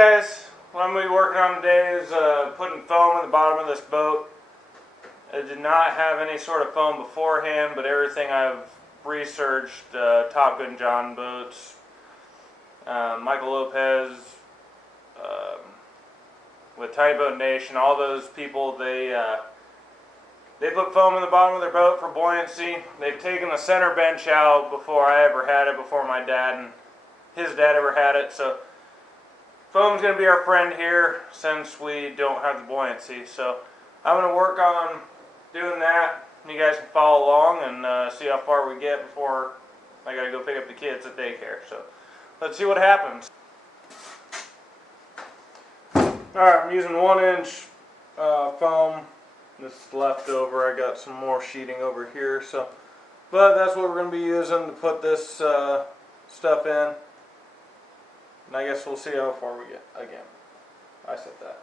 guys, what I'm going to be working on today is putting foam in the bottom of this boat. I did not have any sort of foam beforehand, but everything I've researched, Top Gun John boats, Michael Lopez, with Tiny Boat Nation, all those people, they put foam in the bottom of their boat for buoyancy. They've taken the center bench out before I ever had it, before my dad and his dad ever had it. So foam's going to be our friend here since we don't have the buoyancy. So I'm going to work on doing that. You guys can follow along and see how far we get before I got to go pick up the kids at daycare. So let's see what happens. Alright, I'm using 1-inch foam. This is leftover. I got some more sheeting over here. But that's what we're going to be using to put this stuff in. And I guess we'll see how far we get again. I said that.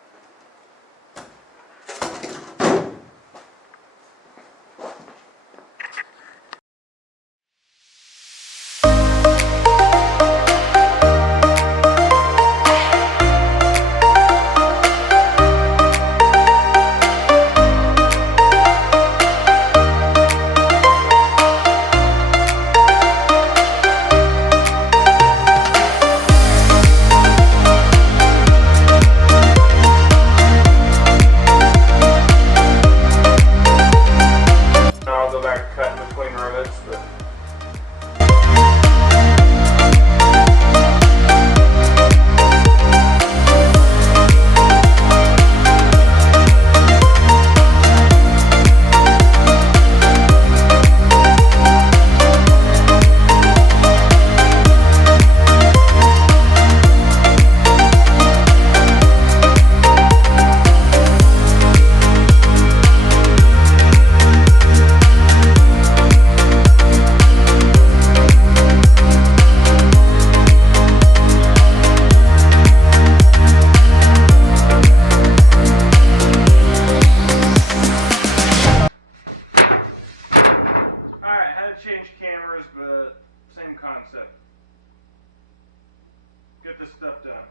Change cameras, but same concept. Get this stuff done.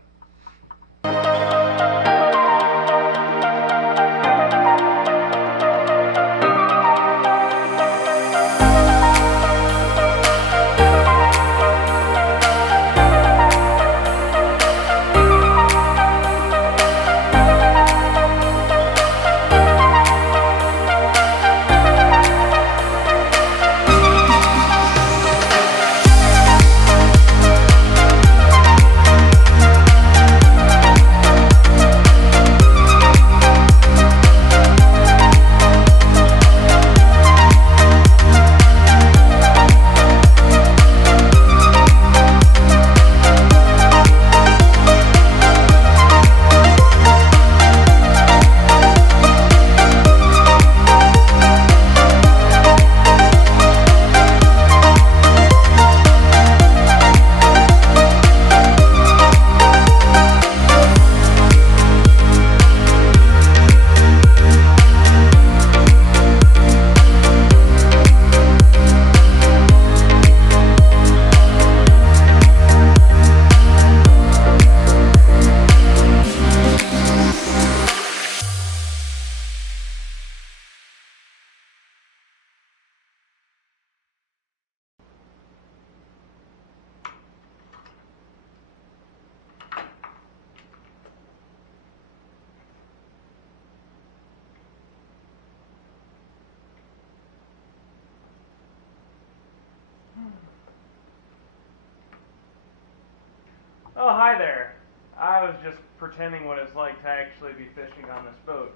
Oh, hi there. I was just pretending what it's like to actually be fishing on this boat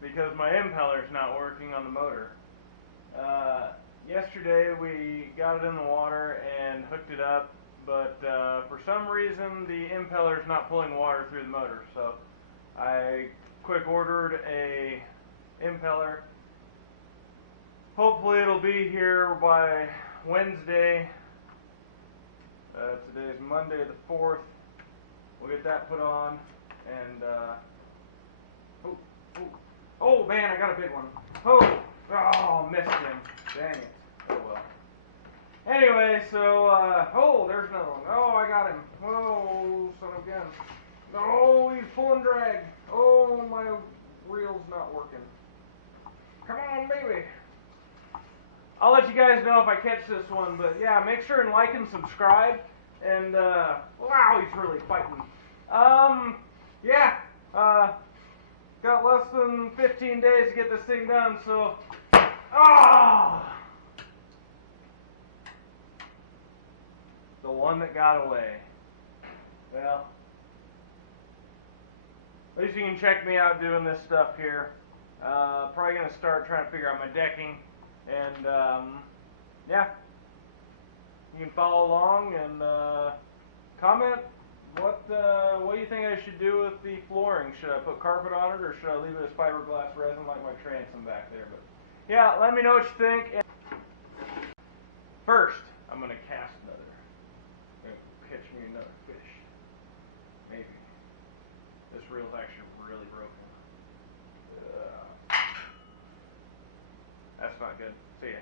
because my impeller's not working on the motor. Yesterday we got it in the water and hooked it up, but for some reason the impeller's not pulling water through the motor, so I quick ordered a impeller. Hopefully it'll be here by Wednesday. Today's Monday the 4th. We'll get that put on, and oh man, I got a big one. Oh, missed him. Dang it. Oh well. Anyway, so, oh, there's another one. Oh, I got him. Oh, son of a gun. No, he's pulling drag. Oh, my reel's not working. Come on, baby. I'll let you guys know if I catch this one, but yeah, make sure and like and subscribe. And, wow, he's really fighting. Yeah, got less than 15 days to get this thing done, so, the one that got away. Well, at least you can check me out doing this stuff here. Probably going to start trying to figure out my decking. And, yeah. You can follow along and comment what do you think I should do with the flooring. Should I put carpet on it or should I leave it as fiberglass resin like my transom back there? But yeah, let me know what you think. And first, I'm going to cast another. I'm going to catch me another fish. Maybe. This reel's actually really broken. That's not good. See ya.